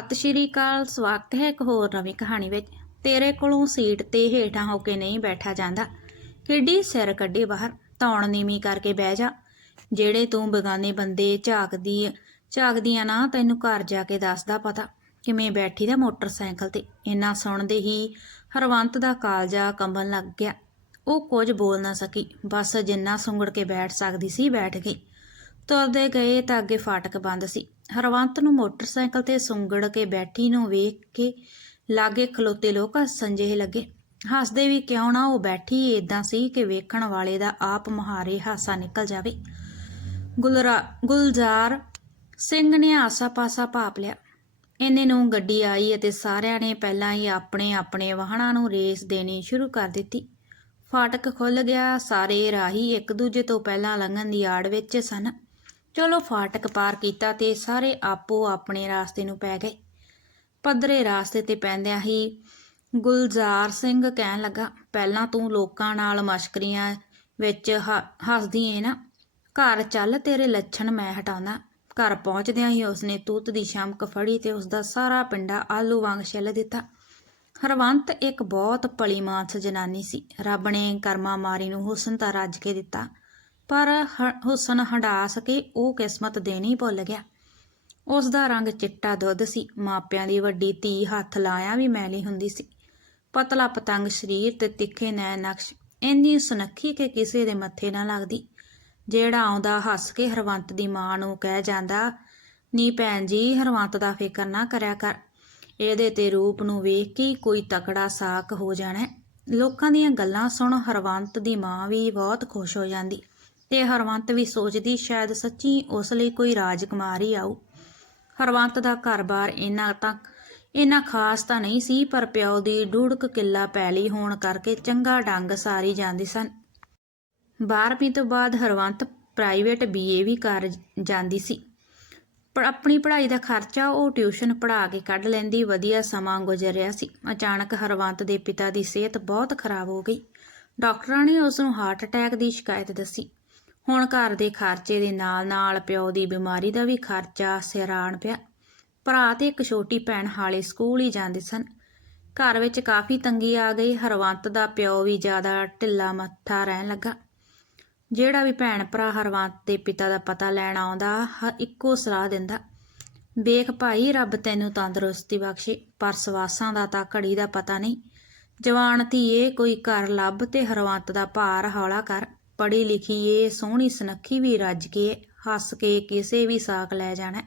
ਸਤਿ ਸ਼੍ਰੀ ਅਕਾਲ, ਸਵਾਗਤ ਹੈ ਇੱਕ ਹੋਰ ਨਵੀਂ ਕਹਾਣੀ ਵਿੱਚ। ਤੇਰੇ ਕੋਲੋਂ ਸੀਟ ਤੇ ਹੇਠਾਂ ਹੋ ਕੇ ਨਹੀਂ ਬੈਠਾ ਜਾਂਦਾ। ਕਿੱਡੀ ਸਿਰ ਕੱਢੀ ਬਾਹਰ, ਧੌਣ ਨੀਵੀਂ ਕਰਕੇ ਬਹਿ ਜਾ। ਜਿਹੜੇ ਤੂੰ ਬੇਗਾਨੇ ਬੰਦੇ ਝਾਕਦੀ, ਝਾਕਦੀਆਂ ਨਾ, ਤੈਨੂੰ ਘਰ ਜਾ ਕੇ ਦੱਸਦਾ ਪਤਾ ਕਿਵੇਂ ਬੈਠੀ ਦਾ ਮੋਟਰਸਾਈਕਲ ਤੇ। ਇੰਨਾ ਸੁਣਦੇ ਹੀ ਹਰਵੰਤ ਦਾ ਕਾਲਜਾ ਕੰਬਣ ਲੱਗ ਗਿਆ। ਉਹ ਕੁਝ ਬੋਲ ਨਾ ਸਕੀ। ਬਸ ਜਿੰਨਾ ਸੁੰਗੜ ਕੇ ਬੈਠ ਸਕਦੀ ਸੀ, ਬੈਠ ਗਈ। ਤੁਰਦੇ ਗਏ ਤਾਂ ਅੱਗੇ ਫਾਟਕ ਬੰਦ ਸੀ। ਹਰਵੰਤ ਨੂੰ ਮੋਟਰਸਾਈਕਲ ਤੇ ਸੁੰਗੜ ਕੇ ਬੈਠੀ ਨੂੰ ਵੇਖ ਕੇ ਲਾਗੇ ਖਲੋਤੇ ਲੋਕ ਹੱਸਣ ਜਿਹੇ ਲੱਗੇ। ਹੱਸਦੇ ਵੀ ਕਿਉਂ ਨਾ ਉਹ ਬੈਠੀ ਏਦਾਂ ਸੀ ਕਿ ਵੇਖਣ ਵਾਲੇ ਦਾ ਆਪ ਮੁਹਾਰੇ ਹਾਸਾ ਨਿਕਲ ਜਾਵੇ। ਗੁਲਰਾ ਗੁਲਜ਼ਾਰ ਸਿੰਘ ਨੇ ਆਸਾ-ਪਾਸਾ ਭਾਪ ਲਿਆ। ਇੰਨੇ ਨੂੰ ਗੱਡੀ ਆਈ ਅਤੇ ਸਾਰਿਆਂ ਨੇ ਪਹਿਲਾਂ ਹੀ ਆਪਣੇ ਆਪਣੇ ਵਾਹਨਾਂ ਨੂੰ ਰੇਸ ਦੇਣੀ ਸ਼ੁਰੂ ਕਰ ਦਿੱਤੀ। ਫਾਟਕ ਖੁੱਲ ਗਿਆ, ਸਾਰੇ ਰਾਹੀ ਇੱਕ ਦੂਜੇ ਤੋਂ ਪਹਿਲਾਂ ਲੰਘਣ ਦੀ ਆੜ ਵਿੱਚ ਸਨ। ਚਲੋ ਫਾਟਕ ਪਾਰ ਕੀਤਾ ਤੇ ਸਾਰੇ ਆਪੋ ਆਪਣੇ ਰਾਸਤੇ ਨੂੰ ਪੈ ਗਏ। ਪੱਧਰੇ ਰਾਸਤੇ ਤੇ ਪੈਂਦਿਆਂ ਹੀ ਗੁਲਜ਼ਾਰ ਸਿੰਘ ਕਹਿਣ ਲੱਗਾ, ਪਹਿਲਾਂ ਤੂੰ ਲੋਕਾਂ ਨਾਲ ਮਸ਼ਕਰੀਆਂ ਵਿੱਚ ਹ- ਹੱਸਦੀ ਏ ਨਾ। ਘਰ ਚੱਲ ਤੇਰੇ ਲੱਛਣ ਮੈਂ ਹਟਾਉਂਦਾ। ਘਰ ਪਹੁੰਚਦਿਆਂ ਹੀ ਉਸਨੇ ਤੂਤ ਦੀ ਸ਼ਮਕ ਫੜੀ ਤੇ ਉਸਦਾ ਸਾਰਾ ਪਿੰਡਾ ਆਲੂ ਵਾਂਗ ਛਿੱਲ ਦਿੱਤਾ। ਹਰਵੰਤ ਇੱਕ ਬਹੁਤ ਭਲੀ ਮਾਨਸ ਜਨਾਨੀ ਸੀ। ਰੱਬ ਨੇ ਕਰਮਾ ਮਾਰੀ ਨੂੰ ਹੁਸਨ ਤਾਂ ਰੱਜ ਕੇ ਦਿੱਤਾ। ਪਰ ਹੁਸਨ ਹੰਢਾ ਸਕੇ ਉਹ ਕਿਸਮਤ ਦੇਣੀ ਭੁੱਲ ਗਿਆ। ਉਸ ਦਾ ਰੰਗ ਚਿੱਟਾ ਦੁੱਧ ਸੀ। ਮਾਪਿਆਂ ਦੀ ਵੱਡੀ ਧੀ ਹੱਥ ਲਾਇਆ ਵੀ ਮੈਲੀ ਹੁੰਦੀ ਸੀ। ਪਤਲਾ ਪਤੰਗ ਸਰੀਰ ਤੇ ਤਿੱਖੇ ਨੈ ਨਕਸ਼। ਇੰਨੀ ਸੁਨੱਖੀ ਕਿ ਕਿਸੇ ਦੇ ਮੱਥੇ ਨਾ ਲੱਗਦੀ। ਜਿਹੜਾ ਆਉਂਦਾ ਹੱਸ ਕੇ ਹਰਵੰਤ ਦੀ ਮਾਂ ਨੂੰ ਕਹਿ ਜਾਂਦਾ, ਨੀ ਭੈਣ ਜੀ, ਹਰਵੰਤ ਦਾ ਫਿਕਰ ਨਾ ਕਰਿਆ ਕਰ। ਇਹਦੇ ਤੇ ਰੂਪ ਨੂੰ ਵੇਖ ਕੇ ਕੋਈ ਤਕੜਾ ਸਾਕ ਹੋ ਜਾਣਾ ਲੋਕਾਂ ਦੀਆਂ ਗੱਲਾਂ ਸੁਣ ਹਰਵੰਤ ਦੀ ਮਾਂ ਵੀ ਬਹੁਤ ਖੁਸ਼ ਹੋ ਜਾਂਦੀ। ਤੇ ਹਰਵੰਤ ਵੀ ਸੋਚਦੀ ਸ਼ਾਇਦ ਸੱਚੀ ਉਸ ਲਈ ਕੋਈ ਰਾਜਕੁਮਾਰ ਹੀ ਆਊ। ਹਰਵੰਤ ਦਾ ਘਰ-ਬਾਰ ਇੰਨਾ ਤਾਂ ਇੰਨਾ ਖਾਸ ਤਾਂ ਨਹੀਂ ਸੀ, ਪਰ ਪਿਓ ਦੀ ਡੂੜਕ ਕਿੱਲਾ ਪੈਲੀ ਹੋਣ ਕਰਕੇ ਚੰਗਾ ਡੰਗ ਸਾਰੀ ਜਾਂਦੇ ਸਨ। 12ਵੀਂ ਤੋਂ ਬਾਅਦ ਹਰਵੰਤ ਪ੍ਰਾਈਵੇਟ ਬੀਏ ਵੀ ਕਰ ਜਾਂਦੀ ਸੀ। ਪਰ ਆਪਣੀ ਪੜ੍ਹਾਈ ਦਾ ਖਰਚਾ ਉਹ ਟਿਊਸ਼ਨ ਪੜ੍ਹਾ ਕੇ ਕੱਢ ਲੈਂਦੀ, ਵਧੀਆ ਸਮਾਂ ਗੁਜ਼ਰ ਰਿਹਾ ਸੀ। ਅਚਾਨਕ ਹਰਵੰਤ ਦੇ ਪਿਤਾ ਦੀ ਸਿਹਤ ਬਹੁਤ ਖਰਾਬ ਹੋ ਗਈ। ਡਾਕਟਰਾਂ ਨੇ ਉਸ ਨੂੰ ਹਾਰਟ ਅਟੈਕ ਦੀ ਸ਼ਿਕਾਇਤ ਦੱਸੀ। ਹੁਣ ਘਰ ਦੇ ਖਰਚੇ ਦੇ ਨਾਲ-ਨਾਲ ਪਿਓ ਦੀ ਬਿਮਾਰੀ ਦਾ ਵੀ ਖਰਚਾ ਸਿਰਾਣ ਪਿਆ। ਭਰਾ ਤੇ ਇੱਕ ਛੋਟੀ ਭੈਣ ਹਾਲੇ ਸਕੂਲ ਹੀ ਜਾਂਦੇ ਸਨ। ਘਰ ਵਿੱਚ ਕਾਫੀ ਤੰਗੀ ਆ ਗਈ। ਹਰਵੰਤ ਦਾ ਪਿਓ ਵੀ ਜ਼ਿਆਦਾ ਢਿੱਲਾ ਮੱਥਾ ਰਹਿਣ ਲੱਗਾ। ਜਿਹੜਾ ਵੀ ਭੈਣ ਭਰਾ ਹਰਵੰਤ ਦੇ ਪਿਤਾ ਦਾ ਪਤਾ ਲੈਣ ਆਉਂਦਾ ਹ- ਇੱਕੋ ਸਲਾਹ ਦਿੰਦਾ, ਵੇਖ ਭਾਈ, ਰੱਬ ਤੈਨੂੰ ਤੰਦਰੁਸਤੀ ਬਖਸ਼ੇ, ਪਰ ਸਵਾਸਾਂ ਦਾ ਤਾਂ ਘੜੀ ਦਾ ਪਤਾ ਨਹੀਂ। ਜਵਾਨ ਧੀਏ, ਕੋਈ ਘਰ ਲੱਭ ਤੇ ਹਰਵੰਤ ਦਾ ਭਾਰ ਹੌਲਾ ਕਰ। ਪੜ੍ਹੀ ਲਿਖੀ ਏ, ਸੋਹਣੀ ਸੁਨੱਖੀ ਵੀ ਰੱਜ ਕੇ, ਹੱਸ ਕੇ ਕਿਸੇ ਵੀ ਸਾਕ ਲੈ ਜਾਣਾ।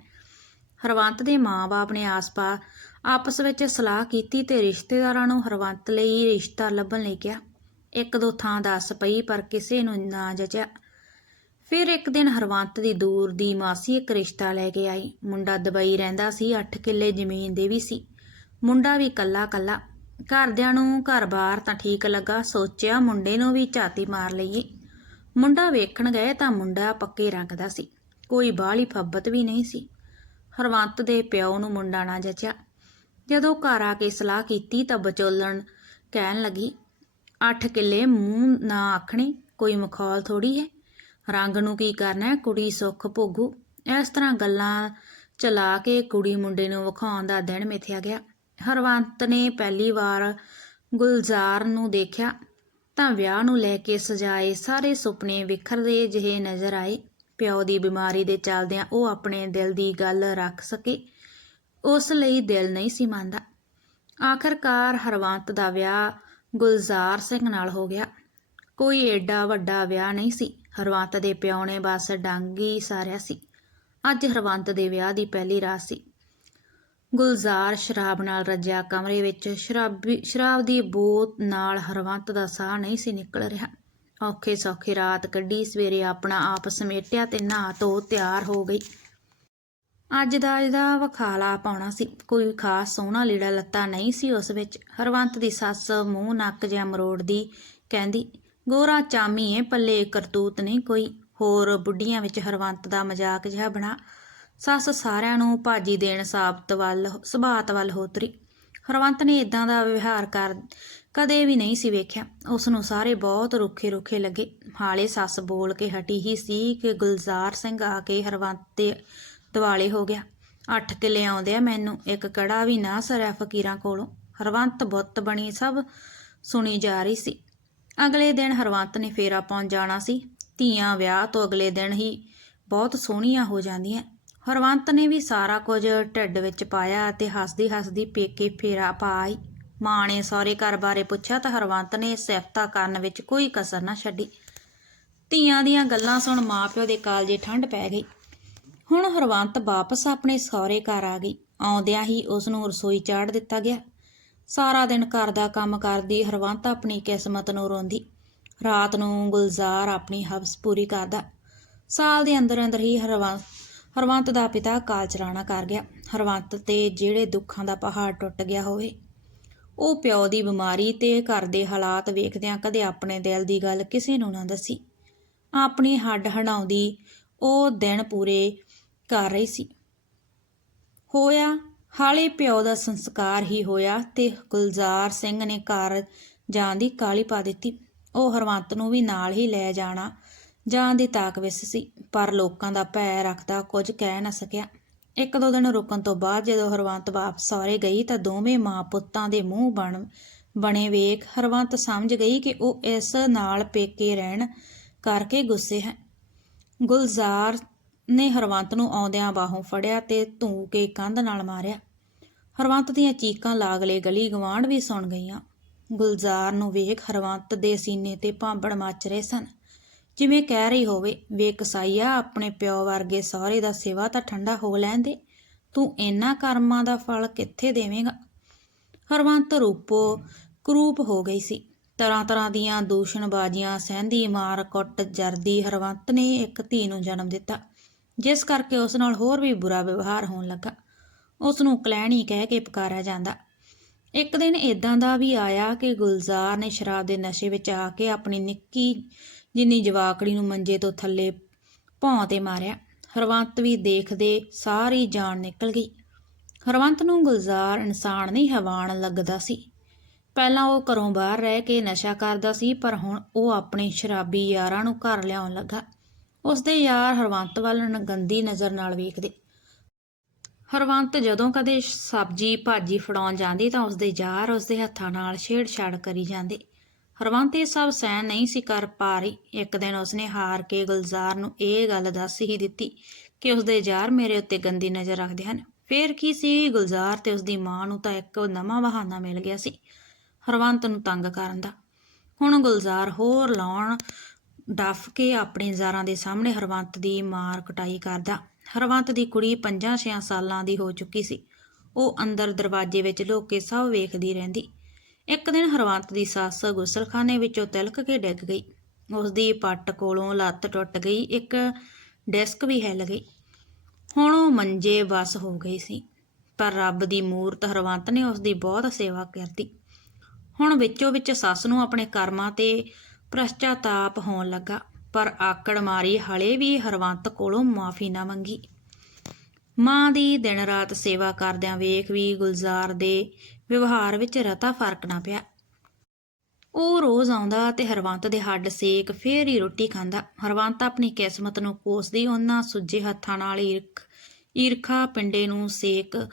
ਹਰਵੰਤ ਦੇ ਮਾਂ-ਬਾਪ ਨੇ ਆਸ-ਪਾਸ ਆਪਸ ਵਿੱਚ ਸਲਾਹ ਕੀਤੀ ਤੇ ਰਿਸ਼ਤੇਦਾਰਾਂ ਨੂੰ ਹਰਵੰਤ ਲਈ ਰਿਸ਼ਤਾ ਲੱਭਣ ਲਈ ਕਿਹਾ। ਇੱਕ ਦੋ ਥਾਂ ਦੱਸ ਪਈ, ਪਰ ਕਿਸੇ ਨੂੰ ਨਾ ਜਚਿਆ। ਫਿਰ ਇੱਕ ਦਿਨ ਹਰਵੰਤ ਦੀ ਦੂਰ ਦੀ ਮਾਸੀ ਇੱਕ ਰਿਸ਼ਤਾ ਲੈ ਕੇ ਆਈ। ਮੁੰਡਾ ਦੁਬਈ ਰਹਿੰਦਾ ਸੀ 8 ਕਿੱਲੇ ਜ਼ਮੀਨ ਦੇ ਵੀ ਸੀ। ਮੁੰਡਾ ਵੀ ਕੱਲਾ ਕੱਲਾ ਘਰਦਿਆਂ ਨੂੰ ਘਰ-ਬਾਰ ਤਾਂ ਠੀਕ ਲੱਗਾ, ਸੋਚਿਆ ਮੁੰਡੇ ਨੂੰ ਵੀ ਝਾਤੀ ਮਾਰ ਲਈਏ। ਮੁੰਡਾ ਵੇਖਣ ਗਏ ਤਾਂ ਮੁੰਡਾ ਪੱਕੇ ਰੰਗ ਦਾ ਸੀ। ਕੋਈ ਬਾਹਲੀ ਫੱਬਤ ਵੀ ਨਹੀਂ ਸੀ। ਹਰਵੰਤ ਦੇ ਪਿਓ ਨੂੰ ਮੁੰਡਾ ਨਾ ਜਚਿਆ। ਜਦੋਂ ਘਰ ਆ ਕੇ ਸਲਾਹ ਕੀਤੀ ਤਾਂ ਬਚੋਲਣ ਕਹਿਣ ਲੱਗੀ, ਅੱਠ ਕਿੱਲੇ ਮੂੰਹ ਨਾ ਆਖਣੇ, ਕੋਈ ਮਖੌਲ ਥੋੜੀ ਹੈ ਰੰਗ ਨੂੰ ਕੀ ਕਰਨਾ ਕੁੜੀ ਸੁੱਖ ਭੋਗੂ। ਇਸ ਤਰ੍ਹਾਂ ਗੱਲਾਂ ਚਲਾ ਕੇ ਕੁੜੀ ਮੁੰਡੇ ਨੂੰ ਵਿਖਾਉਣ ਦਾ ਦਿਨ ਮਿਥਿਆ ਗਿਆ। ਹਰਵੰਤ ਨੇ ਪਹਿਲੀ ਵਾਰ ਗੁਲਜ਼ਾਰ ਨੂੰ ਦੇਖਿਆ। ਤਾਂ ਵਿਆਹ ਨੂੰ ਲੈ ਕੇ ਸਜਾਏ ਸਾਰੇ ਸੁਪਨੇ ਵਿਖਰਦੇ ਜਿਹੇ ਨਜ਼ਰ ਆਏ। ਪਿਓ ਦੀ ਬਿਮਾਰੀ ਦੇ ਚੱਲਦਿਆਂ ਉਹ ਆਪਣੇ ਦਿਲ ਦੀ ਗੱਲ ਰੱਖ ਸਕੇ। ਉਸ ਲਈ ਦਿਲ ਨਹੀਂ ਸੀ ਮੰਨਦਾ। ਆਖਰਕਾਰ ਹਰਵੰਤ ਦਾ ਵਿਆਹ ਗੁਲਜ਼ਾਰ ਸਿੰਘ ਨਾਲ ਹੋ ਗਿਆ। ਕੋਈ ਏਡਾ ਵੱਡਾ ਵਿਆਹ ਨਹੀਂ ਸੀ। ਹਰਵੰਤ ਦੇ ਪਿਓ ਨੇ ਬਸ ਡਾਂਗੀ ਸਾਰਿਆ ਸੀ। ਅੱਜ ਹਰਵੰਤ ਦੇ ਵਿਆਹ ਦੀ ਪਹਿਲੀ ਰਾਤ ਸੀ। ਗੁਲਜ਼ਾਰ ਸ਼ਰਾਬ ਨਾਲ ਰੱਜਿਆ ਕਮਰੇ ਵਿੱਚ, ਸ਼ਰਾਬੀ, ਸ਼ਰਾਬ ਦੀ ਬੋਤ ਨਾਲ ਹਰਵੰਤ ਦਾ ਸਾਹ ਨਹੀਂ ਸੀ ਨਿਕਲ ਰਿਹਾ। ਔਖੇ ਸੌਖੇ ਰਾਤ ਕੱਢੀ, ਸਵੇਰੇ ਆਪਣਾ ਆਪ ਸਮੇਟਿਆ ਤੇ ਨਹਾ ਧੋ ਤਿਆਰ ਹੋ ਗਈ। ਅੱਜ ਦਾ ਅੱਜ ਦਾ ਵਖਾਲਾ ਪਾਉਣਾ ਸੀ। ਕੋਈ ਖਾਸ ਸੋਹਣਾ ਲੀੜਾ ਲੱਤਾ ਨਹੀਂ ਸੀ ਉਸ ਵਿੱਚ। ਹਰਵੰਤ ਦੀ ਸੱਸ ਮੂੰਹ ਨੱਕ ਜਿਹਾ ਮਰੋੜਦੀ ਕਹਿੰਦੀ, ਗੋਰਾ ਚਾਮੀ ਏ, ਪੱਲੇ ਕਰਤੂਤ ਨਹੀਂ ਕੋਈ। ਹੋਰ ਬੁੱਢੀਆਂ ਵਿੱਚ ਹਰਵੰਤ ਦਾ ਮਜ਼ਾਕ ਜਿਹਾ ਬਣਾ। ਸੱਸ ਸਾਰਿਆਂ ਨੂੰ ਭਾਜੀ ਦੇਣ ਸਾਬਤ ਵੱਲ, ਸੁਭਾਤ ਵੱਲ ਹੋਤਰੀ। ਹਰਵੰਤ ਨੇ ਇਦਾਂ ਦਾ ਵਿਵਹਾਰ ਕਰ ਕਦੇ ਵੀ ਨਹੀਂ ਸੀ ਵੇਖਿਆ। ਉਸ ਨੂੰ ਸਾਰੇ ਬਹੁਤ ਰੁੱਖੇ ਰੁੱਖੇ ਲੱਗੇ। ਹਾਲੇ ਸੱਸ ਬੋਲ ਕੇ ਹਟੀ ਹੀ ਸੀ ਕਿ ਗੁਲਜ਼ਾਰ ਸਿੰਘ ਆ ਕੇ ਹਰਵੰਤ ਦੇ ਦਿਵਾਲੇ ਹੋ ਗਿਆ। ਅੱਠ ਕਿੱਲੇ ਆਉਂਦੇ ਆ ਮੈਨੂੰ, ਇੱਕ ਕੜਾ ਵੀ ਨਾ ਸਰਿਆ ਫਕੀਰਾਂ ਕੋਲੋਂ। ਹਰਵੰਤ ਬੁੱਤ ਬਣੀ ਸਭ ਸੁਣੀ ਜਾ ਰਹੀ ਸੀ। ਅਗਲੇ ਦਿਨ ਹਰਵੰਤ ਨੇ ਫੇਰਾ ਪਾਉਣ ਜਾਣਾ ਸੀ। ਧੀਆਂ ਵਿਆਹ ਤੋਂ ਅਗਲੇ ਦਿਨ ਹੀ ਬਹੁਤ ਸੋਹਣੀਆਂ ਹੋ ਜਾਂਦੀਆਂ। ਹਰਵੰਤ ਨੇ ਵੀ ਸਾਰਾ ਕੁਝ ਢਿੱਡ ਵਿੱਚ ਪਾਇਆ ਤੇ ਹੱਸਦੀ ਹੱਸਦੀ ਪੇਕੇ ਫੇਰਾ ਪਾ ਆਈ। ਮਾਂ ਨੇ ਸਹੁਰੇ ਘਰ ਬਾਰੇ ਪੁੱਛਿਆ ਤਾਂ ਹਰਵੰਤ ਨੇ ਸਿਫਤਾ ਕਰਨ ਵਿੱਚ ਕੋਈ ਕਸਰ ਨਾ ਛੱਡੀ। ਧੀਆਂ ਦੀਆਂ ਗੱਲਾਂ ਸੁਣ ਮਾਪਿਓ ਦੇ ਕਾਲਜੇ ਠੰਡ ਪੈ ਗਈ। ਹੁਣ ਹਰਵੰਤ ਵਾਪਸ ਆਪਣੇ ਸਹੁਰੇ ਘਰ ਆ ਗਈ। ਆਉਂਦਿਆਂ ਹੀ ਉਸ ਨੂੰ ਰਸੋਈ ਚਾੜ ਦਿੱਤਾ ਗਿਆ। ਸਾਰਾ ਦਿਨ ਘਰ ਦਾ ਕੰਮ ਕਰਦੀ ਹਰਵੰਤ ਆਪਣੀ ਕਿਸਮਤ ਨੂੰ ਰੋਂਦੀ। ਰਾਤ ਨੂੰ ਗੁਲਜ਼ਾਰ ਆਪਣੀ ਹਵਸ ਪੂਰੀ ਕਰਦਾ। ਸਾਲ ਦੇ ਅੰਦਰ ਅੰਦਰ ਹੀ ਹਰਵੰਤ ਹਰਵੰਤ ਦਾ ਪਿਤਾ ਕਾਲਚਰਾਣਾ ਕਰ ਗਿਆ। ਹਰਵੰਤ ਤੇ ਜਿਹੜੇ ਦੁੱਖਾਂ ਦਾ ਪਹਾੜ ਟੁੱਟ ਗਿਆ ਹੋਵੇ, ਉਹ ਪਿਓ ਦੀ ਬਿਮਾਰੀ ਤੇ ਘਰ ਦੇ ਹਾਲਾਤ ਵੇਖਦਿਆਂ ਕਦੇ ਆਪਣੇ ਦਿਲ ਦੀ ਗੱਲ ਕਿਸੇ ਨੂੰ ਨਾ ਦੱਸੀ। ਆਪਣੀ ਹੱਡ ਹਡਾਉਂਦੀ ਉਹ ਦਿਨ ਪੂਰੇ ਕਰ ਰਹੀ ਸੀ। ਹੋਇਆ, ਹਾਲੇ ਪਿਓ ਦਾ ਸੰਸਕਾਰ ਹੀ ਹੋਇਆ ਤੇ ਗੁਲਜ਼ਾਰ ਸਿੰਘ ਨੇ ਘਰ ਜਾਣ ਦੀ ਕਾਲੀ ਪਾ ਦਿੱਤੀ। ਉਹ ਹਰਵੰਤ ਨੂੰ ਵੀ ਨਾਲ ਹੀ ਲੈ ਜਾਣਾ ਜਾਣ ਦੀ ਤਾਕ ਵਿੱਚ ਸੀ, ਪਰ ਲੋਕਾਂ ਦਾ ਭੈ ਰੱਖਦਾ ਕੁਝ ਕਹਿ ਨਾ ਸਕਿਆ। ਇੱਕ ਦੋ ਦਿਨ ਰੁਕਣ ਤੋਂ ਬਾਅਦ ਜਦੋਂ ਹਰਵੰਤ ਵਾਪਸ ਸਹੁਰੇ ਗਈ ਤਾਂ ਦੋਵੇਂ ਮਾਂ ਪੁੱਤਾਂ ਦੇ ਮੂੰਹ ਬਣ, ਬਣੇ ਵੇਖ ਹਰਵੰਤ ਸਮਝ ਗਈ ਕਿ ਉਹ ਇਸ ਨਾਲ ਪੇਕੇ ਰਹਿਣ ਕਰਕੇ ਗੁੱਸੇ ਹੈ। ਗੁਲਜ਼ਾਰ ਨੇ ਹਰਵੰਤ ਨੂੰ ਆਉਂਦਿਆਂ ਬਾਹੋਂ ਫੜਿਆ ਤੇ ਧੂ ਕੇ ਕੰਧ ਨਾਲ ਮਾਰਿਆ। ਹਰਵੰਤ ਦੀਆਂ ਚੀਕਾਂ ਲਾਗਲੇ ਗਲੀ ਗਵਾਂਢ ਵੀ ਸੁਣ ਗਈਆਂ। ਗੁਲਜ਼ਾਰ ਨੂੰ ਵੇਖ ਹਰਵੰਤ ਦੇ ਸੀਨੇ ਤੇ ਭਾਂਬੜ ਮੱਚ ਰਹੇ ਸਨ। ਜਿਵੇਂ ਕਹਿ ਰਹੀ ਹੋਵੇ ਵੇਖ ਸਾਈਆ ਆਪਣੇ ਪਿਓ ਵਰਗੇ ਸਹੁਰੇ ਦਾ ਸਿਵਾ ਤਾਂ ਠੰਡਾ ਹੋ ਲੈਣ ਦੇ। ਤੂੰ ਇੰਨਾ ਕਰਮਾਂ ਦਾ ਫਲ ਕਿੱਥੇ ਦੇਵੇਂਗਾ? ਹਰਵੰਤ ਰੂਪੋ ਕਰੂਪ ਹੋ ਗਈ ਸੀ। ਤਰ੍ਹਾਂ ਤਰ੍ਹਾਂ ਦੀਆਂ ਦੂਸ਼ਣਬਾਜ਼ੀਆਂ, ਸਹਿੰਦੀ ਮਾਰ, ਕੁੱਟ, ਜਰਦੀ ਹਰਵੰਤ ਨੇ ਇੱਕ ਧੀ ਨੂੰ ਜਨਮ ਦਿੱਤਾ, ਜਿਸ ਕਰਕੇ ਉਸ ਨਾਲ ਹੋਰ ਵੀ ਬੁਰਾ ਵਿਵਹਾਰ ਹੋਣ ਲੱਗਾ। ਉਸ ਨੂੰ ਕਲੈਣੀ ਕਹਿ ਕੇ ਪੁਕਾਰਿਆ ਜਾਂਦਾ। ਇੱਕ ਦਿਨ ਇਦਾਂ ਦਾ ਵੀ ਆਇਆ ਕਿ ਗੁਲਜ਼ਾਰ ਨੇ ਸ਼ਰਾਬ ਦੇ ਨਸ਼ੇ ਵਿੱਚ ਆ ਕੇ ਆਪਣੀ ਨਿੱਕੀ ਜਿੰਨੀ ਜਵਾਕੜੀ ਨੂੰ ਮੰਜੇ ਤੋਂ ਥੱਲੇ ਭੌਂ ਤੇ ਮਾਰਿਆ, ਹਰਵੰਤ ਵੀ ਦੇਖਦੇ ਸਾਰੀ ਜਾਨ ਨਿਕਲ ਗਈ। ਹਰਵੰਤ ਨੂੰ ਗੁਲਜ਼ਾਰ ਇਨਸਾਨ ਨਹੀਂ ਹੈਵਾਨ ਲੱਗਦਾ ਸੀ। ਪਹਿਲਾਂ ਉਹ ਘਰੋਂ ਬਾਹਰ ਰਹਿ ਕੇ ਨਸ਼ਾ ਕਰਦਾ ਸੀ, ਪਰ ਹੁਣ ਉਹ ਆਪਣੇ ਸ਼ਰਾਬੀ ਯਾਰਾਂ ਨੂੰ ਘਰ ਲਿਆਉਣ ਲੱਗਾ। ਉਸਦੇ ਯਾਰ ਹਰਵੰਤ ਵੱਲ ਗੰਦੀ ਨਜ਼ਰ ਨਾਲ ਵੇਖਦੇ। ਹਰਵੰਤ ਜਦੋਂ ਕਦੇ ਸਬਜ਼ੀ ਭਾਜੀ ਫੜਾਉਣ ਜਾਂਦੀ ਤਾਂ ਉਸਦੇ ਯਾਰ ਉਸਦੇ ਹੱਥਾਂ ਨਾਲ ਛੇੜਛਾੜ ਕਰੀ ਜਾਂਦੇ। ਹਰਵੰਤ ਇਹ ਸਭ ਸਹਿਣ ਨਹੀਂ ਸੀ ਕਰ ਪਾ ਰਹੀ ਇੱਕ ਦਿਨ ਉਸਨੇ ਹਾਰ ਕੇ ਗੁਲਜ਼ਾਰ ਨੂੰ ਇਹ ਗੱਲ ਦੱਸ ਹੀ ਦਿੱਤੀ ਕਿ ਉਸਦੇ ਯਾਰ ਮੇਰੇ ਉੱਤੇ ਗੰਦੀ ਨਜ਼ਰ ਰੱਖਦੇ ਹਨ। ਫੇਰ ਕੀ ਸੀ? ਗੁਲਜ਼ਾਰ ਤੇ ਉਸਦੀ ਮਾਂ ਨੂੰ ਤਾਂ ਇੱਕ ਨਵਾਂ ਬਹਾਨਾ ਮਿਲ ਗਿਆ ਸੀ ਹਰਵੰਤ ਨੂੰ ਤੰਗ ਕਰਨ ਦਾ। ਹੁਣ ਗੁਲਜ਼ਾਰ ਹੋਰ ਲਾਉਣ ਡੱਫ ਕੇ ਆਪਣੇ ਜ਼ਾਰਾਂ ਦੇ ਸਾਹਮਣੇ ਹਰਵੰਤ ਦੀ ਮਾਰ ਕਟਾਈ ਕਰਦਾ। ਹਰਵੰਤ ਦੀ ਕੁੜੀ 5-6 ਸਾਲਾਂ ਦੀ ਹੋ ਚੁੱਕੀ ਸੀ। ਉਹ ਅੰਦਰ ਦਰਵਾਜ਼ੇ ਵਿੱਚ ਲੁੱਕ ਕੇ ਸਭ ਵੇਖਦੀ ਰਹਿੰਦੀ। ਇੱਕ ਦਿਨ ਹਰਵੰਤ ਦੀ ਸੱਸ ਗੁਸਲਖਾਨੇ ਵਿੱਚੋਂ ਤਿਲਕ ਕੇ ਡਿੱਗ ਗਈ। ਉਸ ਦੀ ਪੱਟ ਕੋਲੋਂ ਲੱਤ ਟੁੱਟ ਗਈ, ਇੱਕ ਡਿਸਕ ਵੀ ਹਿੱਲ ਗਈ। ਹੁਣ ਉਹ ਮੰਜੇ ਵਸ ਹੋ ਗਈ ਸੀ, ਪਰ ਰੱਬ ਦੀ ਮੂਰਤ ਹਰਵੰਤ ਨੇ ਉਸ ਦੀ ਬਹੁਤ ਸੇਵਾ ਕਰਦੀ ਹੁਣ ਵਿੱਚੋਂ ਵਿੱਚ ਸੱਸ ਨੂੰ ਆਪਣੇ ਕਰਮਾਂ ਤੇ ਪਛਤਾਤਾਪ ਹੋਣ ਲੱਗਾ, ਪਰ ਆਕੜ ਮਾਰੀ ਹਲੇ ਵੀ ਹਰਵੰਤ ਕੋਲੋਂ ਮਾਫੀ ਨਾ ਮੰਗੀ। ਮਾਂ ਦੀ ਦਿਨ ਰਾਤ ਸੇਵਾ ਕਰਦਿਆਂ ਵੇਖ ਵੀ ਗੁਲਜ਼ਾਰ ਦੇ ਵਿਵਹਾਰ ਵਿੱਚ ਰਤਾ ਫ਼ਰਕ ਨਾ ਪਿਆ। ਉਹ ਰੋਜ਼ ਆਉਂਦਾ ਤੇ ਹਰਵੰਤ ਦੇ ਹੱਡ ਸੇਕ ਫੇਰ ਹੀ ਰੋਟੀ ਖਾਂਦਾ। ਹਰਵੰਤ ਆਪਣੀ ਕਿਸਮਤ ਨੂੰ ਕੋਸਦੀ ਉਹਨਾਂ ਸੁੱਜੇ ਹੱਥਾਂ ਨਾਲ ਈਰਖ, ਈਰਖਾ ਪਿੰਡੇ ਨੂੰ ਸੇਕ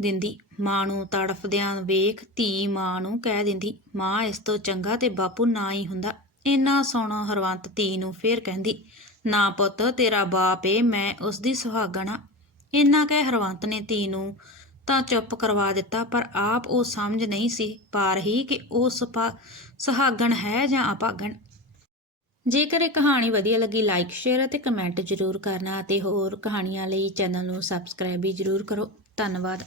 ਦਿੰਦੀ। ਮਾਂ ਨੂੰ ਤੜਫਦਿਆਂ ਵੇਖ ਧੀ ਮਾਂ ਨੂੰ ਕਹਿ ਦਿੰਦੀ, ਮਾਂ, ਇਸ ਤੋਂ ਚੰਗਾ ਤੇ ਬਾਪੂ ਨਾ ਹੀ ਹੁੰਦਾ। ਇੰਨਾ ਸੋਹਣਾ ਹਰਵੰਤ ਧੀ ਨੂੰ ਫੇਰ ਕਹਿੰਦੀ, ਨਾ ਪੁੱਤ, ਤੇਰਾ ਬਾਪ ਏ, ਮੈਂ ਉਸ ਦੀ ਸੁਹਾਗਣਾ। ਇੰਨਾ ਕਹਿ ਹਰਵੰਤ ਨੇ ਧੀ ਨੂੰ ਤਾਂ ਚੁੱਪ ਕਰਵਾ ਦਿੱਤਾ, ਪਰ ਆਪ ਉਹ ਸਮਝ ਨਹੀਂ ਸੀ ਪਾ ਰਹੀ ਕਿ ਉਹ ਸੁਪਾ ਸੁਹਾਗਣ ਹੈ ਜਾਂ ਅਪਾਗਣ ਜੇਕਰ ਇਹ ਕਹਾਣੀ ਵਧੀਆ ਲੱਗੀ ਲਾਈਕ ਸ਼ੇਅਰ ਅਤੇ ਕਮੈਂਟ ਜ਼ਰੂਰ ਕਰਨਾ ਅਤੇ ਹੋਰ ਕਹਾਣੀਆਂ ਲਈ ਚੈਨਲ ਨੂੰ ਸਬਸਕ੍ਰਾਈਬ ਵੀ ਜ਼ਰੂਰ ਕਰੋ। ਧੰਨਵਾਦ।